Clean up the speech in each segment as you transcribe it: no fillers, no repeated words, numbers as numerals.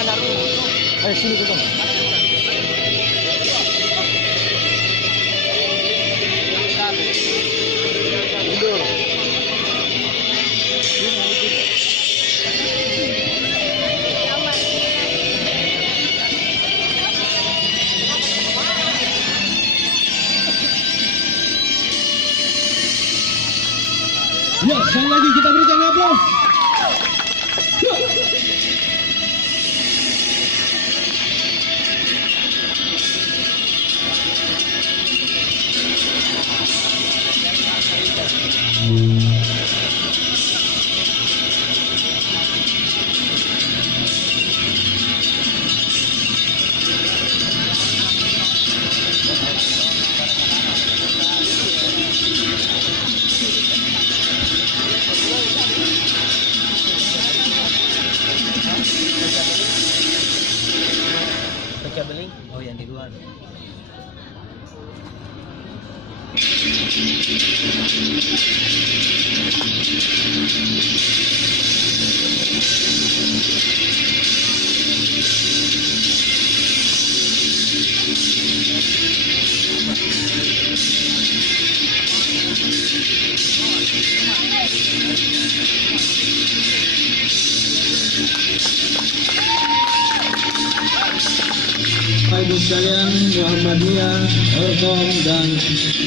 Ayo sini kita. Ya, sekali lagi kita berikan aplaus. Oh, yang di luar. Ibu sekalian, Muhammadiyah, Orkom dan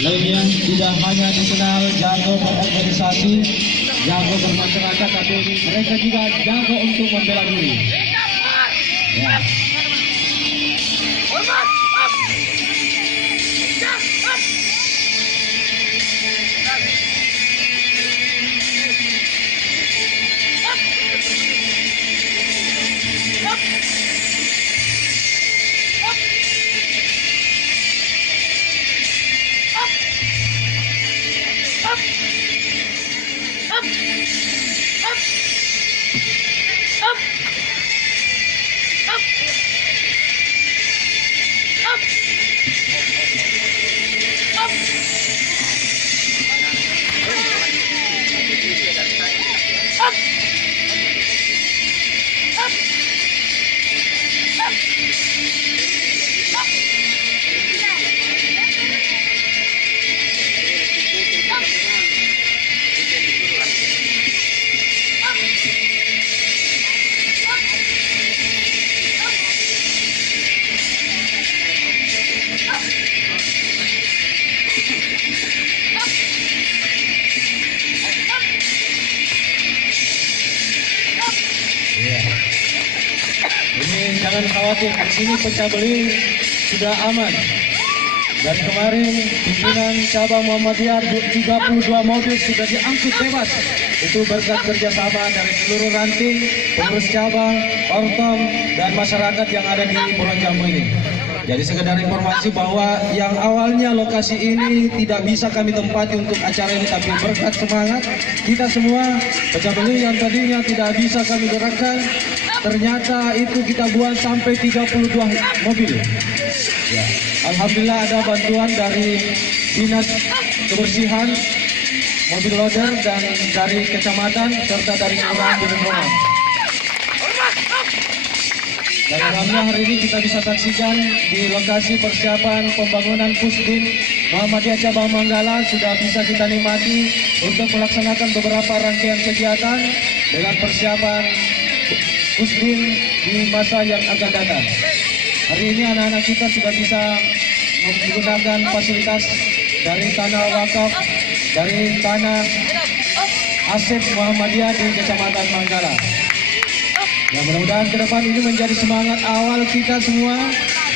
lainnya tidak hanya dikenal jago berorganisasi, jago bermasyarakat, tapi mereka juga jago untuk membela diri. Ya. Ini jangan khawatir, di sini pecah beling sudah aman. Dan kemarin pimpinan cabang Muhammadiyah 32 mobil sudah diangkut bebas. Itu berkat kerjasama dari seluruh ranting, pengurus cabang, ortom, dan masyarakat yang ada di Purwojambu ini. Jadi sekedar informasi bahwa yang awalnya lokasi ini tidak bisa kami tempati untuk acara ini, tapi berkat semangat kita semua, pecah beling yang tadinya tidak bisa kami gerakkan, ternyata itu kita buat sampai 32 mobil. Ya. Alhamdulillah ada bantuan dari Dinas Kebersihan, mobil loader, dan dari kecamatan serta dari kelurahan Gunung. Dan alhamdulillah hari ini kita bisa saksikan di lokasi persiapan pembangunan Pusdin Muhammadiyah Cabang Manggala sudah bisa kita nikmati untuk melaksanakan beberapa rangkaian kegiatan dengan persiapan Pusdin di masa yang akan datang. Hari ini anak-anak kita sudah bisa menggunakan fasilitas dari tanah wakaf, dari tanah aset Muhammadiyah di Kecamatan Manggala. Ya, mudah-mudahan ke depan ini menjadi semangat awal kita semua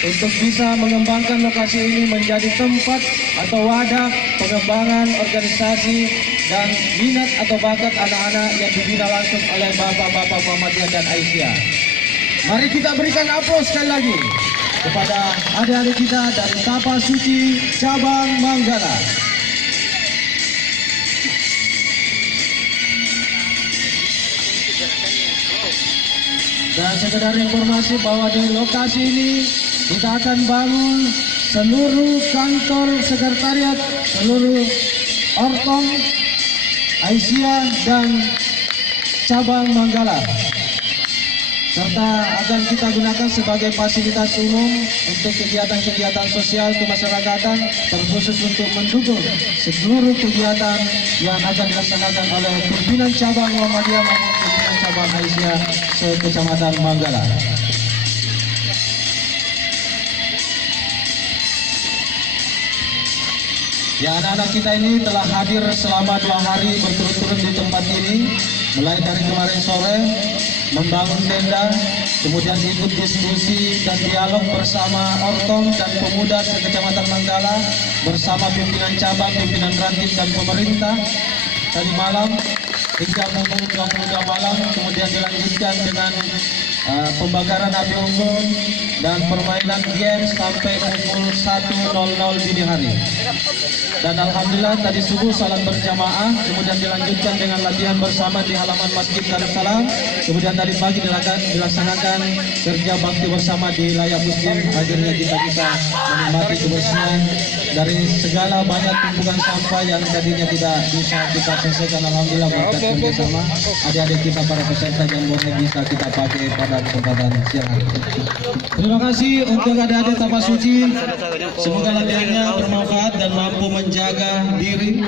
untuk bisa mengembangkan lokasi ini menjadi tempat atau wadah pengembangan organisasi dan minat atau bakat anak-anak yang dibina langsung oleh bapak-bapak Muhammadiyah dan Aisyah. Mari kita berikan aplaus sekali lagi kepada adik-adik kita dari Tapa Suci Cabang Manggala. Dan sekedar informasi bahwa di lokasi ini kita akan bangun seluruh kantor sekretariat, seluruh ortom, Aisyah dan Cabang Manggala. serta akan kita gunakan sebagai fasilitas umum untuk kegiatan-kegiatan sosial kemasyarakatan, terkhusus untuk mendukung seluruh kegiatan yang akan dilaksanakan oleh pimpinan cabang Muhammadiyah maupun pimpinan cabang Aisyah se-Kecamatan Manggala. Ya, anak-anak kita ini telah hadir selama 2 hari berturut-turut di tempat ini, mulai dari kemarin sore membangun tenda, kemudian ikut diskusi dan dialog bersama Ortom dan pemuda se-Kecamatan Manggala bersama pimpinan cabang, pimpinan ranting dan pemerintah tadi malam hingga pukul 22 malam, kemudian dilanjutkan dengan pembakaran api unggun dan permainan game sampai pukul 1.00 dini hari. Dan alhamdulillah tadi subuh salat berjamaah, kemudian dilanjutkan dengan latihan bersama di halaman Masjid Darussalam. Kemudian tadi pagi dilaksanakan kerja bakti bersama di Layak Muslim. Akhirnya kita bisa menikmati kebersihan dari segala banyak tumpukan sampah yang tadinya tidak bisa kita selesaikan. Alhamdulillah berkat kerjasama adik-adik kita para peserta yang bisa kita pakai pada kesempatan siang hari. Terima kasih untuk adik-adik Tapak Suci. Semoga latihannya bermanfaat dan mampu menjaga diri.